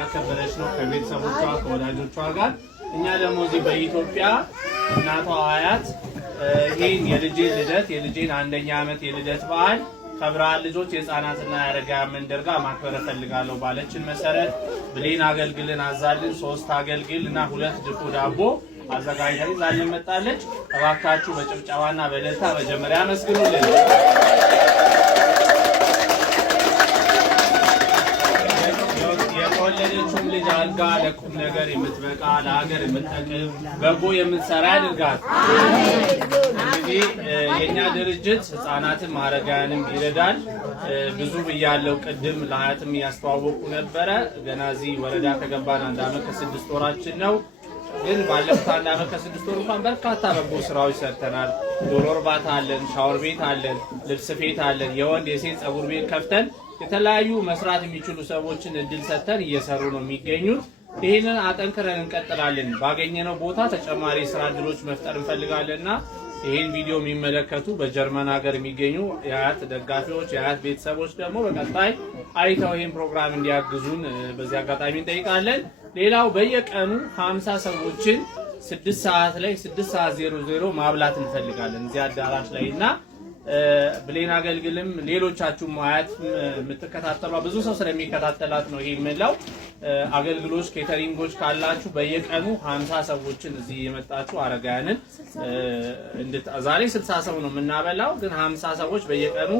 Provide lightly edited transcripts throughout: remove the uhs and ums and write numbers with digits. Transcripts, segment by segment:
ያከበረች ነው ከቤተሰቦቿ ከወዳጆቿ ጋር። እኛ ደግሞ እዚህ በኢትዮጵያ እናቷ አያት ይሄን የልጄን አንደኛ ዓመት የልደት በዓል ከብርሃን ልጆች የህፃናትና ያረጋውያን መንደር ጋር ማክበር እፈልጋለሁ ባለችን መሰረት ብሌን አገልግልን አዛልን 3 አገልግል እና 2 ድፎ ዳቦ አዘጋጅታ ይዛልን መጣለች። እባካችሁ በጭብጨባና በእልልታ መጀመሪያ አመስግኑልን። የወለደችውን ልጅ አልጋ ለቁም ነገር የምትበቃ ለሀገር የምትጠቅም በጎ የምትሰራ ያድርጋት። እንግዲህ የኛ ድርጅት ህፃናትን አረጋውያንም ይረዳል። ብዙ ብያለው ቅድም ለሀያትም ያስተዋወቁ ነበረ። ገና እዚህ ወረዳ ከገባን 1 ዓመት ከ6 ወራችን ነው። ግን ባለፉት 1 ዓመት ከ6 ወር እንኳን በርካታ በጎ ስራዎች ሰርተናል። ዶሮ እርባታ አለን፣ ሻወር ቤት አለን፣ ልብስ ቤት አለን፣ የወንድ የሴት ጸጉር ቤት ከፍተን የተለያዩ መስራት የሚችሉ ሰዎችን እድል ሰጥተን እየሰሩ ነው የሚገኙት። ይሄንን አጠንክረን እንቀጥላለን። ባገኘነው ቦታ ተጨማሪ ስራ እድሎች መፍጠር እንፈልጋለንና ይሄን ቪዲዮ የሚመለከቱ በጀርመን ሀገር የሚገኙ የአያት ደጋፊዎች የአያት ቤተሰቦች ደግሞ በቀጣይ አይተው ይሄን ፕሮግራም እንዲያግዙን በዚህ አጋጣሚ እንጠይቃለን። ሌላው በየቀኑ 50 ሰዎችን 6 ሰዓት ላይ 6:00 ማብላት እንፈልጋለን እዚህ አዳራሽ ላይና ብሌን አገልግልም ሌሎቻችሁም አያት የምትከታተሉ ብዙ ሰው ስለሚከታተላት ነው ይሄ የምለው። አገልግሎች ኬተሪንጎች ካላችሁ በየቀኑ 50 ሰዎችን እዚህ የመጣችሁ አረጋውያንን ዛሬ 60 ሰው ነው የምናበላው፣ ግን 50 ሰዎች በየቀኑ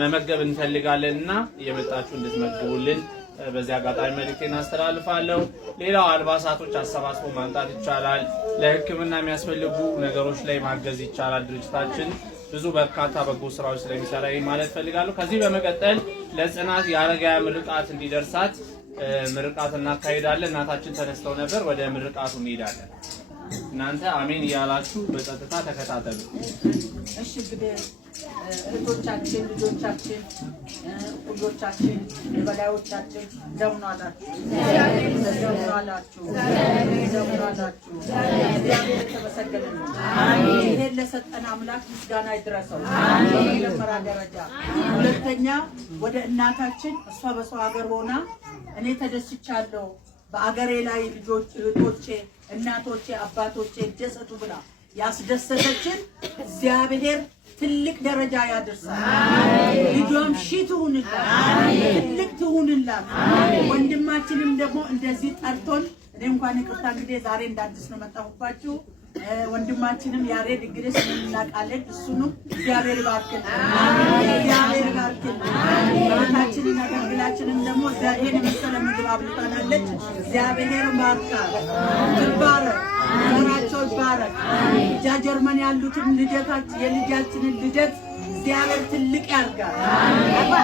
መመገብ እንፈልጋለንና የመጣችሁ እንድትመግቡልን በዚህ አጋጣሚ መልእክቴን አስተላልፋለሁ። ሌላው አልባሳቶች አሰባስቦ ማምጣት ይቻላል። ለሕክምና የሚያስፈልጉ ነገሮች ላይ ማገዝ ይቻላል። ድርጅታችን ብዙ በርካታ በጎ ስራዎች ስለሚሰራ ማለት ፈልጋለሁ። ከዚህ በመቀጠል ለጽናት የአረጋውያን ምርቃት እንዲደርሳት ምርቃት እናካሄዳለን። እናታችን ተነስተው ነበር፣ ወደ ምርቃቱ እንሄዳለን። እናንተ አሜን እያላችሁ በጸጥታ ተከታተሉ። እሺ እንግዲህ እህቶቻችን፣ ልጆቻችን፣ ሁሎቻችን፣ የበላዮቻችን እንደምን አላችሁ? እንደምን አላችሁ? እንደምን አላችሁ? እግዚአብሔር የተመሰገነ ነው። አሜን። ይሄን ለሰጠን አምላክ ምስጋና ይድረሰው። በመጀመሪያ ደረጃ፣ ሁለተኛ ወደ እናታችን እሷ በሰው ሀገር ሆና እኔ ተደስቻለሁ በአገሬ ላይ ልጆች እህቶቼ እናቶቼ አባቶቼ ደሰቱ ብላ ያስደሰተችን እግዚአብሔር ትልቅ ደረጃ ያደርሳል። ልጇም ሺህ ትሁንላት፣ ትልቅ ትሁንላት። ወንድማችንም ደግሞ እንደዚህ ጠርቶን እኔ እንኳን ይቅርታ እንግዲህ ዛሬ እንዳዲስ ነው መጣሁባችሁ። ወንድማችንም ያሬድ እንግዲህ ስለምናቃለን እሱንም እግዚአብሔር ይባርክልን፣ እግዚአብሔር ይባርክልን። እናታችንን አገልግላችንን ደግሞ ዛሬን መሰለ ምግብ አብልታናለች። እግዚአብሔር ይባርካል፣ ይባረክ፣ ዘራቸው ይባረክ። ጀርመን ያሉትን ልደታችን የልጃችንን ልደት እግዚአብሔር ትልቅ ያርጋል፣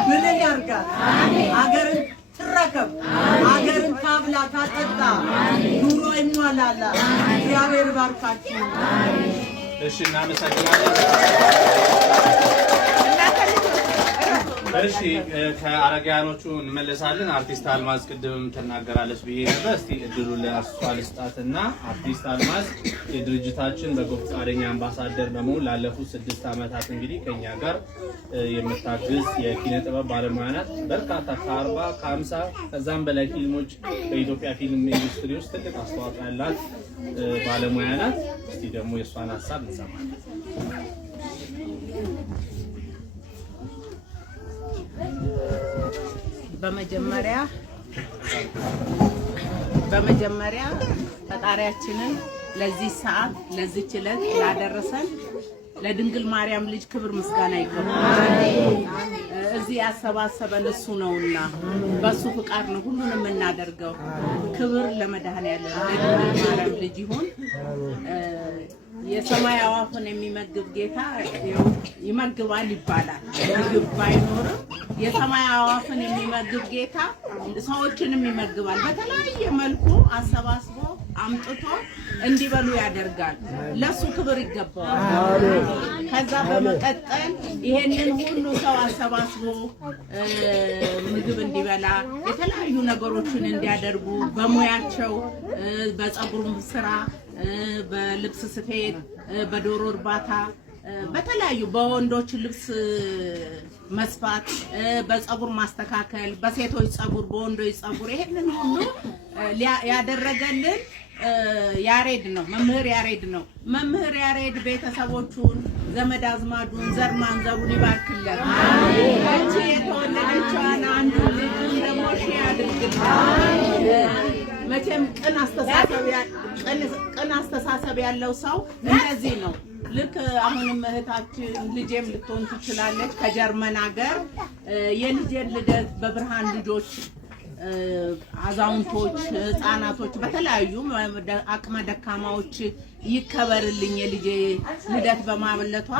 ብልህ ያርጋል። አገርን ትረከብ፣ አገርን ታብላ ታጠጣ፣ ኑሮ ይሟላላ። እግዚአብሔር ባርካችሁ። እሺ እናመሰግናለን። እሺ ከአረጋውያኖቹ እንመለሳለን። አርቲስት አልማዝ ቅድምም ተናገራለች ብዬ ነበር። እስቲ እድሉን ለእሷ ልስጣትና አርቲስት አልማዝ የድርጅታችን በጎ ፈቃደኛ አምባሳደር በመሆን ላለፉት 6 ዓመታት እንግዲህ ከኛ ጋር የምታግዝ የኪነ ጥበብ ባለሙያ ናት። በርካታ ከ40 ከ50 ከዛም በላይ ፊልሞች በኢትዮጵያ ፊልም ኢንዱስትሪ ውስጥ ትልቅ አስተዋጽኦ ያላት ባለሙያ ናት። እስቲ ደግሞ የእሷን ሀሳብ እንሰማለን። በመጀመሪያ ፈጣሪያችንን ለዚህ ሰዓት ለዚህ ዕለት ላደረሰን ለድንግል ማርያም ልጅ ክብር ምስጋና ይገባል። እዚህ ያሰባሰበን እሱ ነውና በሱ ፍቃድ ነው ሁሉንም የምናደርገው። ክብር ለመድኃኔዓለም ለድንግል ማርያም ልጅ ይሁን። የሰማይ አዋፍን የሚመግብ ጌታ ይመግባል ይባላል። ምግብ ባይኖርም የሰማይ አዋፍን የሚመግብ ጌታ ሰዎችንም ይመግባል። በተለያየ መልኩ አሰባስቦ አምጥቶ እንዲበሉ ያደርጋል። ለሱ ክብር ይገባዋል። ከዛ በመቀጠል ይሄንን ሁሉ ሰው አሰባስቦ ምግብ እንዲበላ የተለያዩ ነገሮችን እንዲያደርጉ በሙያቸው በፀጉር ስራ፣ በልብስ ስፌት፣ በዶሮ እርባታ፣ በተለያዩ በወንዶች ልብስ መስፋት፣ በፀጉር ማስተካከል፣ በሴቶች ፀጉር፣ በወንዶች ፀጉር ይሄንን ሁሉ ያደረገልን ያሬድ ነው። መምህር ያሬድ ነው። መምህር ያሬድ ቤተሰቦቹን፣ ዘመድ አዝማዱን፣ ዘር ማንዘሩን ይባርክለት። እቺ የተወለደችዋን አንዱ ልጅ ደግሞ ሺህ ያድርግልን። መቼም ቅን አስተሳሰብ ያለው ሰው እንደዚህ ነው። ልክ አሁንም እህታችን ልጄም ልትሆን ትችላለች ከጀርመን ሀገር የልጄን ልደት በብርሃን ልጆች አዛውንቶች፣ ህፃናቶች በተለያዩ አቅመ ደካማዎች ይከበርልኝ የልጄ ልደት በማለቷ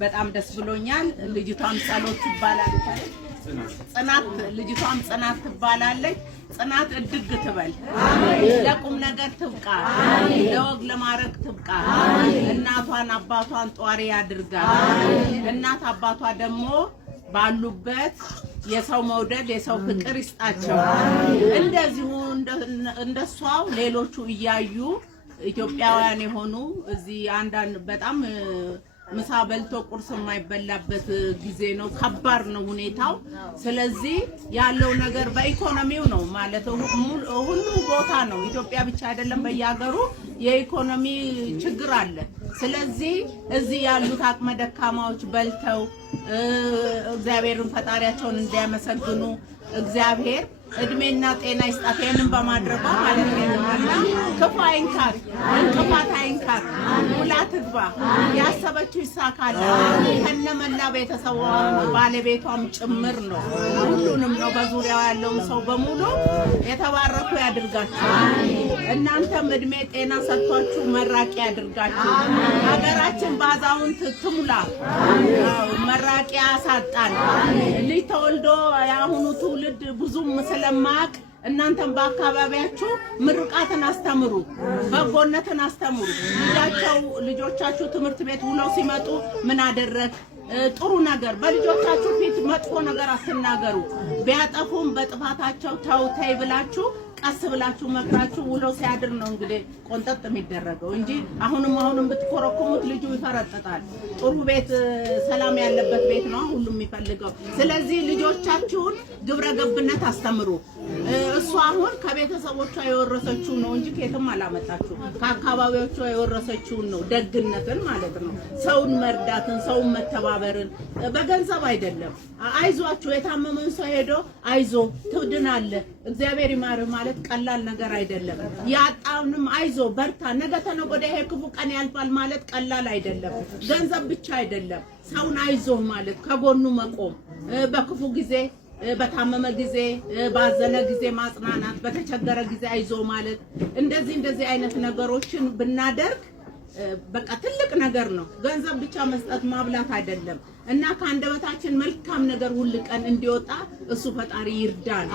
በጣም ደስ ብሎኛል። ልጅቷም ጸሎት ትባላለች። ጽናት ትባላለች። ጽናት እድግ ትበል፣ ለቁም ነገር ትብቃ፣ ለወግ ለማረግ ትብቃ። እናቷን አባቷን ጧሪ ያድርጋል። እናት አባቷ ደግሞ ባሉበት የሰው መውደድ የሰው ፍቅር ይስጣቸው። እንደዚሁ እንደሷው ሌሎቹ እያዩ ኢትዮጵያውያን የሆኑ እዚህ አንዳንድ በጣም ምሳ በልቶ ቁርስ የማይበላበት ጊዜ ነው። ከባድ ነው ሁኔታው። ስለዚህ ያለው ነገር በኢኮኖሚው ነው ማለት ሁሉ ቦታ ነው። ኢትዮጵያ ብቻ አይደለም፣ በየሀገሩ የኢኮኖሚ ችግር አለ። ስለዚህ እዚህ ያሉት አቅመ ደካማዎች በልተው እግዚአብሔርን ፈጣሪያቸውን እንዲያመሰግኑ እግዚአብሔር እድሜና ጤና ይስጣት። ይሄንን በማድረጓ ማለት ነው። ክፉ አይንካት፣ እንቅፋት አይንካት፣ ሙላት ትግባ፣ ያሰበችው ይሳካል። ከነመላ ቤተሰቧ ባለቤቷም ጭምር ነው። ሁሉንም ነው በዙሪያው ያለው ሰው በሙሉ የተባረኩ ያድርጋችሁ። እናንተም እድሜ ጤና ሰጥቷችሁ መራቂ ያድርጋችሁ። ሀገራችን ባዛውንት ትሙላ፣ መራቂ ያሳጣን። ልጅ ተወልዶ የአሁኑ ትውልድ ብዙም ስለማቅ እናንተም በአካባቢያችሁ ምርቃትን አስተምሩ፣ በጎነትን አስተምሩ። ልጆቻችሁ ትምህርት ቤት ውለው ሲመጡ ምን አደረግ ጥሩ ነገር በልጆቻችሁ ፊት መጥፎ ነገር አትናገሩ። ቢያጠፉም በጥፋታቸው ተው ተይ ብላችሁ ቀስ ብላችሁ መክራችሁ ውለው ሲያድር ነው እንግዲህ ቆንጠጥ የሚደረገው እንጂ አሁንም ብትኮረኩሙት ልጁ ይፈረጥጣል። ጥሩ ቤት ሰላም ያለበት ቤት ነው ሁሉም የሚፈልገው። ስለዚህ ልጆቻችሁን ግብረ ገብነት አስተምሩ። እሷ አሁን ከቤተሰቦቿ የወረሰችው ነው እንጂ ከየትም አላመጣችሁ። ከአካባቢዎቿ የወረሰችውን ነው፣ ደግነትን ማለት ነው። ሰውን መርዳትን፣ ሰውን መተባበርን በገንዘብ አይደለም። አይዟችሁ የታመመን ሰው ሄዶ አይዞ ትድናለህ እግዚአብሔር ይማርህ ማለት ቀላል ነገር አይደለም። ያጣውንም አይዞ በርታ ነገ ተነገ ወዲያ ይሄ ክፉ ቀን ያልፋል ማለት ቀላል አይደለም። ገንዘብ ብቻ አይደለም። ሰውን አይዞ ማለት ከጎኑ መቆም፣ በክፉ ጊዜ በታመመ ጊዜ ባዘነ ጊዜ ማጽናናት፣ በተቸገረ ጊዜ አይዞ ማለት እንደዚህ አይነት ነገሮችን ብናደርግ በቃ ትልቅ ነገር ነው። ገንዘብ ብቻ መስጠት ማብላት አይደለም እና ከአንደበታችን መልካም ነገር ሁሉ ቀን እንዲወጣ እሱ ፈጣሪ ይርዳል።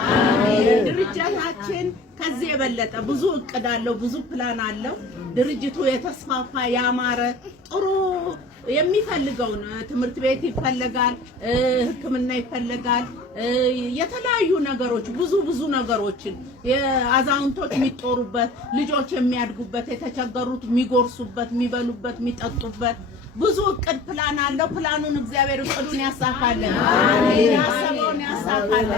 ድርጅታችን ከዚህ የበለጠ ብዙ እቅድ አለው፣ ብዙ ፕላን አለው። ድርጅቱ የተስፋፋ ያማረ ጥሩ የሚፈልገውን ትምህርት ቤት ይፈልጋል፣ ሕክምና ይፈልጋል፣ የተለያዩ ነገሮች ብዙ ነገሮችን የአዛውንቶች የሚጦሩበት፣ ልጆች የሚያድጉበት፣ የተቸገሩት የሚጎርሱበት፣ የሚበሉበት፣ የሚጠጡበት ብዙ እቅድ ፕላን አለው። ፕላኑን እግዚአብሔር እቅዱን ያሳካልን፣ ያሰበውን ያሳካልን፣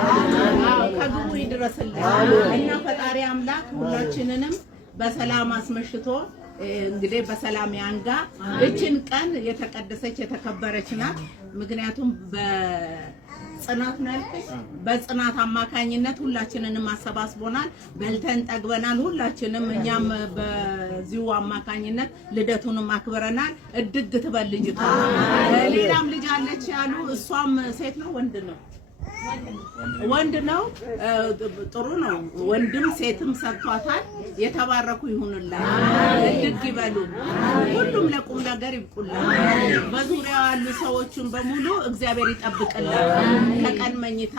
ከግቡ ይድረስልን እና ፈጣሪ አምላክ ሁላችንንም በሰላም አስመሽቶ እንግዲህ በሰላም ያንጋ። እችን ቀን የተቀደሰች የተከበረች ናት። ምክንያቱም በጽናት ነው ያልኩት። በጽናት አማካኝነት ሁላችንንም አሰባስቦናል፣ በልተን ጠግበናል። ሁላችንም እኛም በዚሁ አማካኝነት ልደቱንም አክብረናል። እድግ ትበል ልጅቷ። ሌላም ልጅ አለች ያሉ እሷም ሴት ነው ወንድ ነው? ወንድ ነው። ጥሩ ነው። ወንድም ሴትም ሰጥቷታል። የተባረኩ ይሁንላችሁ፣ እድግ ይበሉ፣ ሁሉም ለቁም ነገር ይብቁላችሁ። በዙሪያው ያሉ ሰዎችን በሙሉ እግዚአብሔር ይጠብቅላችሁ፣ ከቀን መኝታ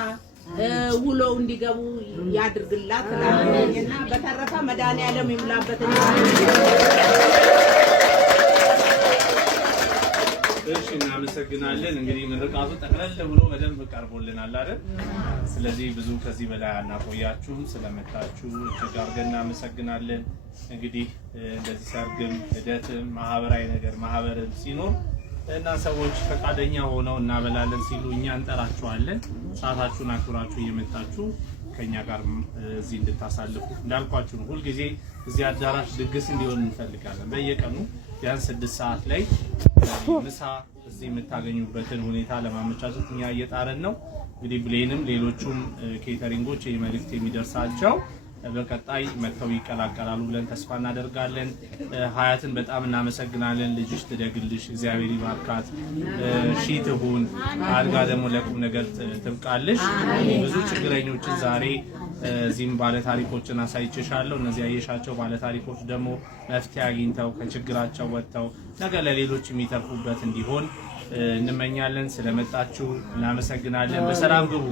ውለው እንዲገቡ ያድርግላት እና በተረፈ መድኃኒዓለም ይምላበት። እሺ እናመሰግናለን። እንግዲህ ምርቃቱ ጠቅለል ብሎ በደንብ ቀርቦልናል አይደል? ስለዚህ ብዙ ከዚህ በላይ አናቆያችሁም። ስለመጣችሁ እጅግ አድርገን እናመሰግናለን። እንግዲህ እንደዚህ ሰርግም ልደትም ማህበራዊ ነገር ማህበርም ሲኖር እና ሰዎች ፈቃደኛ ሆነው እናበላለን ሲሉ እኛ እንጠራችኋለን። ሰዓታችሁን አክብራችሁ እየመጣችሁ ከኛ ጋር እዚህ እንድታሳልፉ እንዳልኳችሁ ነው። ሁልጊዜ እዚህ አዳራሽ ድግስ እንዲሆን እንፈልጋለን። በየቀኑ ቢያንስ 6 ሰዓት ላይ ምሳ እዚህ የምታገኙበትን ሁኔታ ለማመቻቸት እኛ እየጣረን ነው። እንግዲህ ብሌንም ሌሎቹም ኬተሪንጎች የመልእክት የሚደርሳቸው በቀጣይ መተው ይቀላቀላሉ ብለን ተስፋ እናደርጋለን። ሀያትን በጣም እናመሰግናለን። ልጅሽ ትደግልሽ፣ እግዚአብሔር ይባርካት፣ ሺ ትሁን፣ አድጋ ደግሞ ለቁም ነገር ትብቃልሽ። ብዙ ችግረኞችን ዛሬ እዚህም ባለታሪኮችን አሳይቼሻለሁ። እነዚህ ያየሻቸው ባለታሪኮች ደግሞ መፍትሄ አግኝተው ከችግራቸው ወጥተው ነገ ለሌሎች የሚተርፉበት እንዲሆን እንመኛለን። ስለመጣችሁ እናመሰግናለን። በሰላም ግቡ።